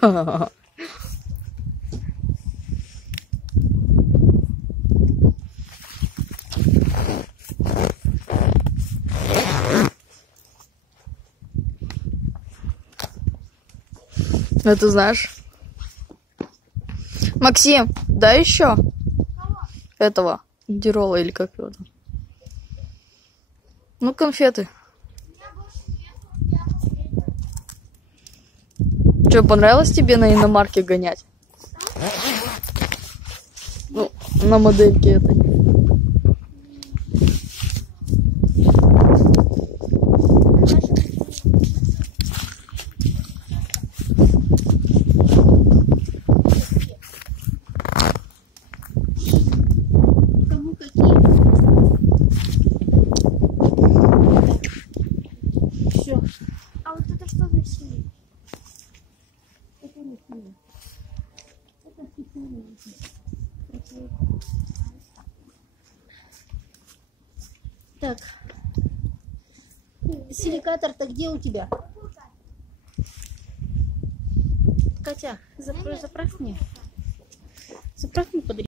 А ты знаешь? Максим, дай еще этого Дирола или как его там. Ну, конфеты. Что, понравилось тебе на иномарке гонять? Ну, на модельке этой. Кому какие? Все. А вот это что за синий? Это не синий. Это синий. Так. Силикатор-то где у тебя? Катя, заправь мне. Заправь мне, подари.